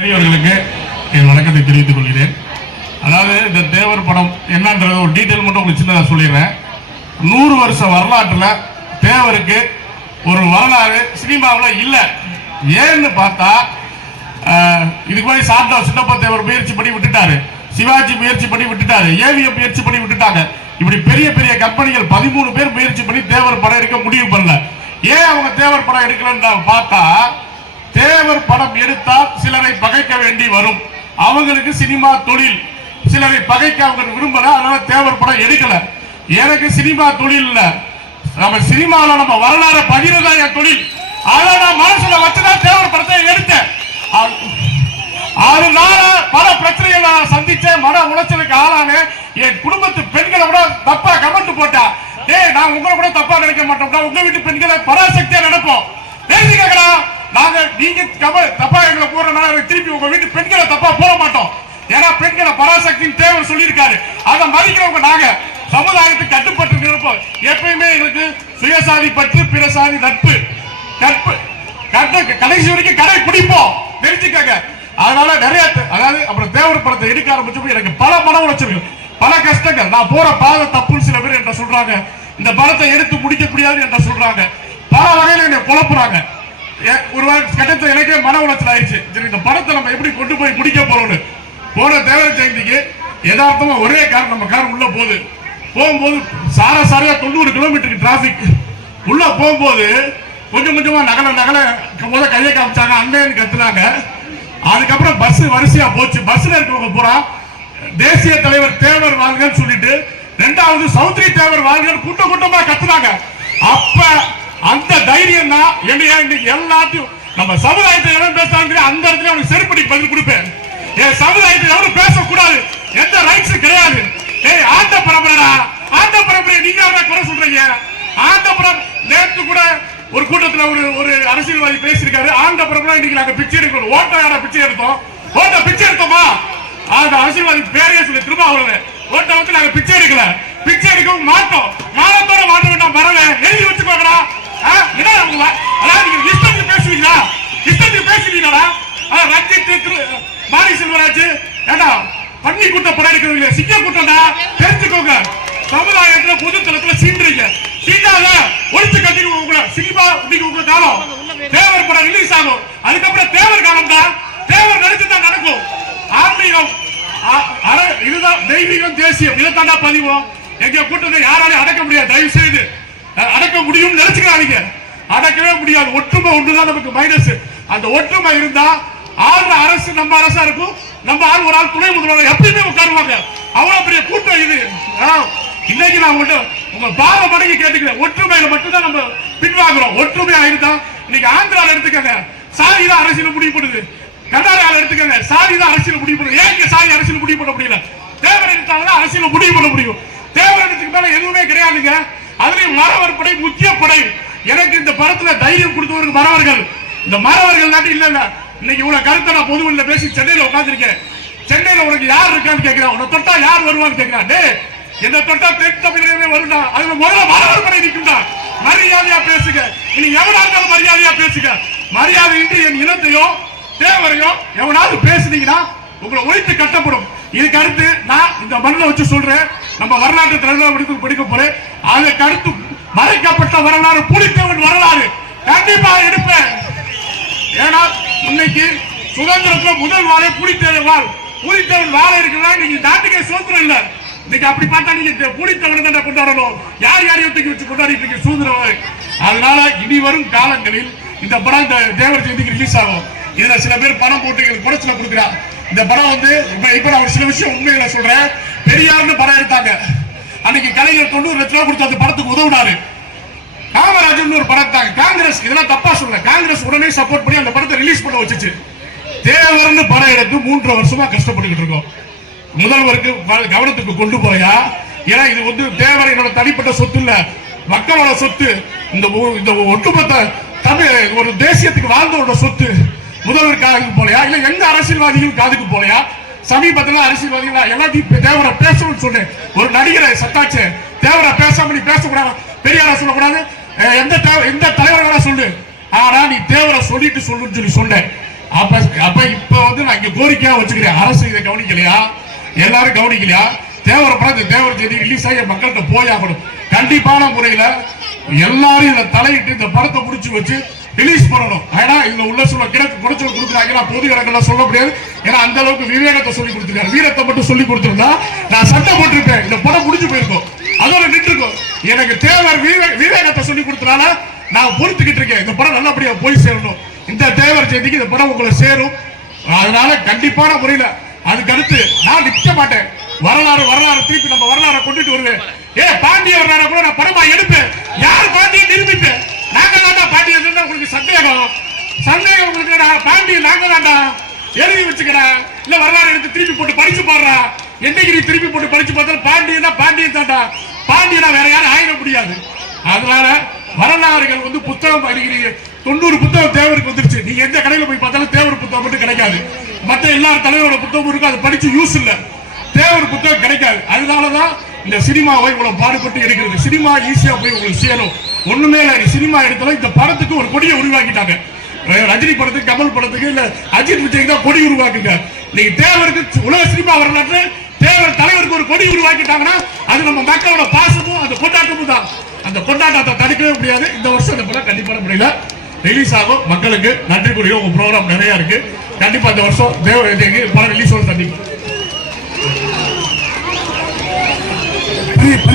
பெரியவர்களுக்கு என் வணக்கத்தை தெரிவித்துக் கொள்கிறேன். அதாவது இந்த தேவர் படம் என்னன்றது ஒரு டீட்டெயில் மட்டும் உங்களுக்கு சின்னதாக சொல்லிடுறேன். 100 வருஷ வரலாற்றில் தேவருக்கு ஒரு வரலாறு சினிமாவில் இல்லை. ஏன்னு பார்த்தா இதுக்கு மாதிரி சாந்தா சின்னப்ப தேவர் முயற்சி பண்ணி விட்டுட்டாரு, சிவாஜி முயற்சி பண்ணி விட்டுட்டாரு, ஏவிஎம் முயற்சி பண்ணி விட்டுட்டாங்க. இப்படி பெரிய பெரிய கம்பெனிகள் 13 பேர் முயற்சி பண்ணி தேவர் படம் எடுக்க முடிவு பண்ணல. ஏன் அவங்க தேவர் படம் எடுக்கலன்னு பார்த்தா, தேவர் படம் எடுத்தால் சிலரை பகைக்க வேண்டி வரும். அவங்களுக்கு சினிமா தொழில், சிலரை பகைக்க அவங்க விரும்பல, அதனால தேவர் படம் எடுக்கல. எனக்கு சினிமா தொழில் இல்ல, நம்ம சினிமாவில் நம்ம வரலாறு பதினதா என் தொழில். அதை நான் மனசுல வச்சுதான் தேவர் படத்தை எடுத்தேன். அதனால பல பிரச்சனைகள் நான் சந்திச்சேன், மன உளைச்சலுக்கு ஆளான என் குடும்பத்து பெண்களை கூட தப்பா கமெண்ட் போட்டா, நான் உங்களை கூட தப்பா நினைக்க மாட்டோம், உங்க வீட்டு பெண்களை பராசக்தியா நினைப்போம். நாங்க நீங்க தப்பா எங்களை போறதுனால திருப்பி உங்க வீட்டு பெண்களை தப்பா போட மாட்டோம். ஏன்னா பெண்களை பராசக்தியின் தேவர் சொல்லியிருக்காரு, அதை மதிக்கிறவங்க நாங்க சமுதாயத்துக்கு கட்டுப்பட்டு நிற்போம். எப்பயுமே எங்களுக்கு சுயசாதி பற்று, பிற சாதி நட்பு, கடைசி வரைக்கும் கடை பிடிப்போம், தெரிஞ்சுக்கங்க. அதனால நிறைய அப்புறம் தேவர் படத்தை எடுக்க ஆரம்பிச்சப்போ எனக்கு பல மன உளைச்சல்கள், பல கஷ்டங்கள். நான் போற பாதை தப்புன்னு சில பேர் என்ன சொல்றாங்க, இந்த படத்தை எடுத்து முடிக்க முடியாது என்ன சொல்றாங்க, பல வகையில என்ன குழப்புறாங்க. ஒரு கட்டத்தில் எனக்கே மன உளைச்சல் ஆயிடுச்சு. சரி, இந்த படத்தை நம்ம எப்படி கொண்டு போய் முடிக்க போறோம்னு. போன தேவர் ஜெயந்திக்கு யதார்த்தமா ஒரே கார், நம்ம கார் உள்ள போகும்போது சாரையா 90 கிலோமீட்டருக்கு டிராபிக் உள்ள போகும்போது கொஞ்சம் கொஞ்சமா நகல முத கையை காமிச்சாங்க, அண்ணன் கத்துனாங்க. அதுக்கப்புறம் பஸ் வரிசையா போச்சு. பஸ்ல இருக்கவங்க பூரா தேசிய தலைவர் தேவர் வாழ்கன்னு சொல்லிட்டு, 2வது சௌத்ரி தேவர் வாழ்கன்னு கூட்டமா கத்துனாங்க. அப்ப அந்த தைரியம் தான் என்னையா இன்னைக்கு எல்லாத்தையும் நம்ம சமுதாயத்தை எவன் பேசுறாங்க அந்த இடத்துல அவனுக்கு செருப்படி பதில் கொடுப்பேன். என் சமுதாயத்தை எவரும் பேசக்கூடாது, எந்த ரைட்ஸும் கிடையாது. ஆண்ட பரம்பரை நீங்க குறை சொல்றீங்க. நேற்று கூட ஒரு கூட்டத்தில் ஒரு அரசியல்வாதி பேசியிருக்காரு, ஆண்ட பரம்பரை இன்னைக்கு நாங்க பிச்சை எடுக்கணும். ஓட்ட யாரா பிச்சை எடுத்தோம்? ஓட்ட பிச்சை எடுத்தோமா? அந்த அரசியல்வாதி பேரையே சொல்லி திரும்ப ஓட்ட வந்து நாங்க பிச்சை எடுக்கல, பிச்சை எடுக்கவும் மாட்டோம். மானத்தோட மாட்ட வேண்டாம், மரங்க எழுதி வச்சுக்கோங்கடா. பேசுவீங்களா? ரஞ்சித், மாரி செல்வராஜ், ஏண்டா பண்ணி கூட்டம் படம் எடுக்கிறீங்க, சிங்க கூட்டம் தான் தெரிஞ்சுக்கோங்க. சமுதாயத்துல பொதுத்தளத்துல சீன்றீங்க, சீண்டாத ஒழிச்சு கட்டிடுவோம். உங்களை சினிமா இன்னைக்கு உங்க காலம் தேவர் படம் ரிலீஸ் ஆகும், அதுக்கப்புறம் தேவர் காலம் தான். தேவர் நடிச்சுதான் நடக்கும். ஆன்மீகம் இதுதான் தெய்வீகம், தேசியம், இதைத்தாண்டா பதிவோம். எங்க கூட்டத்தை யாராலையும் அடக்க முடியாது. தயவு செய்து அடக்க முடியும் நினைச்சுக்காதீங்க, அடக்கவே முடியாது. ஒற்றுமை ஒன்றுதான் நமக்கு மைனஸ். அந்த ஒற்றுமை இருந்தா ஆளுநர் அரசு நம்ம அரசா இருக்கும், நம்ம ஆள் ஒரு ஆள் துணை முதல்வர் எப்பயுமே உட்காருவாங்க. அவ்வளவு பெரிய கூட்டம் இது. இன்னைக்கு நான் உங்க பாவ மடங்கி கேட்டுக்கிறேன், ஒற்றுமையில மட்டும்தான் நம்ம பின்வாங்குறோம். ஒற்றுமையா இருந்தா இன்னைக்கு ஆந்திரால எடுத்துக்கங்க, சாதி தான் அரசியல் முடிவு பண்ணுது. கர்நாடகாவில் எடுத்துக்கங்க, சாதி தான் அரசியல் முடிவு பண்ணுது. ஏன் சாதி அரசியல் முடிவு பண்ண முடியல? தேவர் எடுத்தாலும் அரசியல் முடிவு பண்ண முடியும். தேவர் எடுத்துக்கு மேல எதுவுமே கிடையாதுங்க. அதுலயும் மறவர் படை முக்கிய படை. எனக்கு இந்த படத்துல தைரியம் கொடுத்தவருக்கு மறவர்கள், இந்த மறவர்கள் நாட்டு இல்ல. இன்னைக்கு இவ்வளவு கருத்தை நான் பொதுவெளியில பேசி சென்னையில உட்காந்துருக்கேன். சென்னையில உனக்கு யார் இருக்கான்னு கேட்கிறேன், உன்னை தொட்டா யார் வருவான்னு கேட்கிறான். என்ன தொட்டா தென் தமிழகமே வருடா, அதுல முதல்ல மறவர் படை நிற்கும்டா. மரியாதையா பேசுங்க, இனி எவனா இருந்தாலும் மரியாதையா பேசுங்க. மரியாதை இன்றி என் இனத்தையோ தேவரையோ எவனாவது பேசுனீங்கன்னா உங்களை ஒழித்து கட்டப்படும். இதுக்கு அடுத்து நான் இந்த மண்ணில் வச்சு சொல்றேன், நம்ம வரலாற்று தலைவர் படிக்க போறேன். அதுக்கு அடுத்து மறைக்கப்பட்ட வரலாறு, புலித்தேவன் வரலாறு கண்டிப்பா எடுப்பேன். ஏன்னா இன்னைக்கு சுதந்திரத்துல முதல் வாழை புலித்தேவன் வாழ். புலித்தேவன் வாழை இருக்குன்னா இன்னைக்கு நாட்டுக்கே சுதந்திரம் இல்ல. இன்னைக்கு அப்படி பார்த்தா நீங்க புலித்தேவன் தான் கொண்டாடணும். யார் யாரையும் தூக்கி வச்சு கொண்டாடிட்டு இருக்கு சுதந்திரம். அதனால இனி வரும் காலங்களில் இந்த படம் இந்த தேவர் ஜெயந்திக்கு ரிலீஸ் ஆகும். இதுல சில பேர் பணம் போட்டு குறைச்சல கொடுக்குறாங்க. இந்த படம் வந்து இப்ப நான் சில விஷயம் உண்மையில சொல்றேன். பெரியார்னு படம் எடுத்தாங்க, அன்னைக்கு கலைஞர் 90 லட்சம் ரூபாய் கொடுத்து அந்த படத்துக்கு உதவுனாரு. காமராஜர் ஒரு படம் எடுத்தாங்க, காங்கிரஸ் இதெல்லாம் தப்பா சொல்ல, காங்கிரஸ் உடனே சப்போர்ட் பண்ணி அந்த படத்தை ரிலீஸ் பண்ண வச்சுச்சு. தேவர்னு படம் எடுத்து 3 வருஷமா கஷ்டப்பட்டுக்கிட்டு இருக்கோம். முதல்வருக்கு கவனத்துக்கு கொண்டு போயா, ஏன்னா இது வந்து தேவர் என்னோட தனிப்பட்ட சொத்து இல்ல, மக்களோட சொத்து. இந்த ஒட்டுமொத்த தமிழ் ஒரு தேசியத்துக்கு வாழ்ந்தோட சொத்து. முதல்வர் காதுக்கு போலையா, இல்ல எங்க அரசியல்வாதிகள் காதுக்கு போலையா? சமீபத்தில் அரசியல்வாதிகள் எல்லாத்தையும் தேவரை பேசணும்னு சொன்னேன். ஒரு நடிகரை சத்தாச்சு, தேவரை பேசாம நீ பேசக்கூடாது, பெரியார சொல்லக்கூடாது, எந்த தலைவர்களா சொல்லு, ஆனா நீ தேவரை சொல்லிட்டு சொல்லுன்னு சொல்லி சொன்னேன். அப்ப இப்ப வந்து நான் இங்க கோரிக்கையா வச்சுக்கிறேன், அரசு இதை கவனிக்கலையா, எல்லாரும் கவனிக்கலையா? தேவர படம் தேவர செய்தி ரிலீஸ் ஆகி மக்கள்கிட்ட போய் ஆகணும். கண்டிப்பான முறையில எல்லாரும் இதை தலையிட்டு இந்த படத்தை முடிச்சு வச்சு ரிலீஸ் பண்ணணும். ஏன்னா இதுல உள்ள சொல்ல கிழக்கு குறைச்சல் கொடுக்குறாங்க, பொது இடங்கள்ல சொல்ல முடியாது. ஏன்னா அந்த அளவுக்கு விவேகத்தை சொல்லி கொடுத்துருக்காரு. வீரத்தை மட்டும் சொல்லி கொடுத்திருந்தா நான் சட்டம் போட்டிருப்பேன், இந்த படம் முடிஞ்சு போயிருக்கும், அதோட நின்றுக்கும். எனக்கு தேவர் விவேகத்தை சொல்லி கொடுத்தனால நான் பொறுத்துக்கிட்டு இருக்கேன். இந்த படம் நல்லபடியா போய் சேரணும். இந்த தேவர் செய்திக்கு இந்த படம் உங்களை சேரும். அதனால கண்டிப்பான முறையில அதுக்கு அடுத்து நான் நிக்க மாட்டேன். வரலாறு திருப்பி நம்ம வரலாறு கொண்டுட்டு வருவேன். பாண்டிய வரலாறு கூட நான் படமா எடுப்பேன். யார் பாண்டிய நிரூபிப்பேன்? நாங்க தாண்டா பாண்டியன். உங்களுக்கு சந்தேகம் உங்களுக்கு பாண்டியன் நாங்க தாண்டா எழுதி வச்சுக்கிறேன். இல்ல வரலாறு எடுத்து திருப்பி போட்டு படிச்சு பாடுறா. என்னைக்கு நீ திருப்பி போட்டு படிச்சு பார்த்தாலும் பாண்டியன் தாண்டா. பாண்டியனா வேற யாரும் ஆயிட முடியாது. அதனால வரலாறுகள் வந்து புத்தகம் படிக்கிறீங்க. 90 புத்தகம் தேவருக்கு வந்துருச்சு. நீங்க எந்த கடையில போய் பார்த்தாலும் தேவர் புத்தகம் மட்டும் கிடைக்காது. மற்ற எல்லா தலைவரோட புத்தகம் இருக்கும், அதை படிச்சு யூஸ் இல்ல. தேவர் புத்தகம் கிடைக்காது. அதனாலதான் இந்த சினிமாவை இவ்வளவு பாடுபட்டு எடுக்கிறது. சினிமா ஈஸியா போய் உங்களுக்கு சேரும். ஒண்ணுமே இல்லை. சினிமா எடுத்தாலும் இந்த படத்துக்கு ஒரு கொடியை உருவாக்கிட்டாங்க. ரஜினி படத்துக்கு, கமல் படத்துக்கு, இல்ல அஜித் விஜய்க்கு தான் கொடி உருவாக்குங்க. நீங்க தேவருக்கு உலக சினிமா வரலாற்று தேவர் தலைவருக்கு ஒரு கொடி உருவாக்கிட்டாங்கன்னா அது நம்ம மக்களோட பாசமும் அந்த கொண்டாட்டமும் தான். அந்த கொண்டாட்டத்தை தடுக்கவே முடியாது. இந்த வருஷம் இந்த படம் கண்டிப்பான முறையில் ரிலீஸ் ஆகும். மக்களுக்கு நன்றி கூறிய உங்க ப்ரோக்ராம் நிறைய இருக்கு. கண்டிப்பா இந்த வருஷம் படம் ரிலீஸ் ஆகும். சந்திப்போம்.